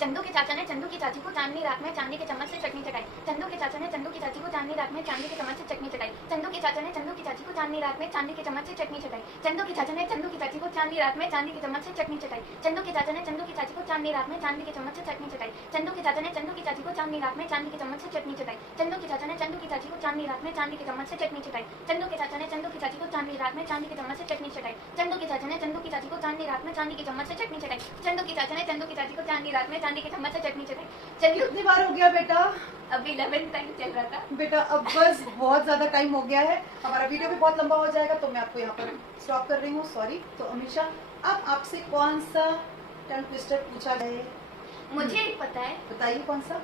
चंदू के चाचा ने चंदू की चाची को चांदनी रात में चांदी के चम्मच से चटनी चटाई। चंदू के चाचा ने चंदू की चाची को चांदनी रात में चांदी के चम्मच से चटनी चटाई। चंदू के चाचा ने चंदू की चाची को चांदनी रात में चांदी के चम्मच से चटनी चटाई। चंदू के चाचा ने चंदू की चाची को चांदनी रात में चांदी के चम्मच से चटनी चटाई। चंदू के चाचा ने चंदू की चाची को चांदनी रात में चांदी के चम्मच से चटनी चटाई। चंदू के चाचा ने चंदू की चाची को चांदनी रात में चांदी के चम्मच से चटनी चटाई। चंदू के चाचा ने चंदू की चाची को चांदनी रात में चांदी के चम्मच से चटनी चटाई। चंदू के चाचा ने चंदू की चाची को चांदनी रात में चांदी के चम्मच से चटनी चटाई। चंदू के चाचा ने चंदू की चाची को चांदनी रात में चांदी के चम्मच से चटनी चटाई। चंदू की चाचा ने चंदू की चाची को चांदनी रात में चांदी के चम्मच से चटनी चटाई। चलिए कितनी बार हो गया बेटा? अभी 11th टाइम चल रहा था बेटा अब बस बहुत ज्यादा टाइम हो गया है, हमारा वीडियो भी बहुत लंबा हो जाएगा, तो मैं आपको यहाँ पर स्टॉप कर रही हूँ, सॉरी। तो अमीषा, अब आपसे कौन सा टंग ट्विस्टर पूछा जाए? मुझे पता है, बताइए कौन सा?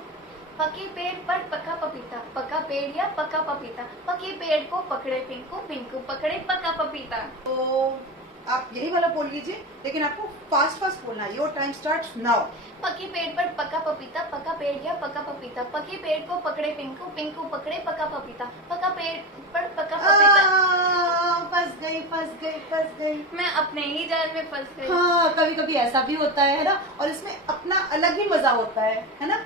पके पेड़ पर पका पपीता, पका पेड़ या पका पपीता, पके पेड़ को पकड़े पिंकू, पिंकू पकड़े पका पपीता। तो आप यही वाला बोल लीजिए, लेकिन आपको फास्ट फास्ट बोलना है। Your time starts now. पके पेड़ पर पका पपीता, पका पेड़ या पका पपीता, पके पेड़ को पकड़े पिंकू, पिंकू पकड़े पका पपीता, पका पेड़ पर पका पपीता। फंस गई फंस गई फंस गई। मैं अपने ही जाल में फंस गई। हाँ, कभी कभी ऐसा भी होता है ना, और इसमें अपना अलग ही मजा होता है ना।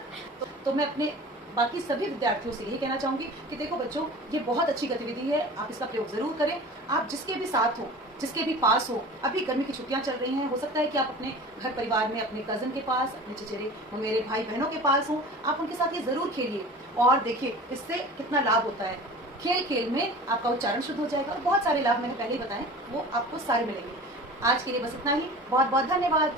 तो मैं अपने बाकी सभी विद्यार्थियों से यही कहना चाहूंगी कि देखो बच्चों, ये बहुत अच्छी गतिविधि है, आप इसका प्रयोग जरूर करें। आप जिसके भी साथ हो, जिसके भी पास हो, अभी गर्मी की छुट्टियां चल रही हैं, हो सकता है कि आप अपने घर परिवार में अपने कजन के पास, अपने चचेरे मेरे भाई बहनों के पास हो, आप उनके साथ ये जरूर खेलिए। और देखिए इससे कितना लाभ होता है। खेल खेल में आपका उच्चारण शुद्ध हो जाएगा और बहुत सारे लाभ मैंने पहले ही बताए, वो आपको सारे मिलेंगे। आज के लिए बस इतना ही। बहुत बहुत धन्यवाद।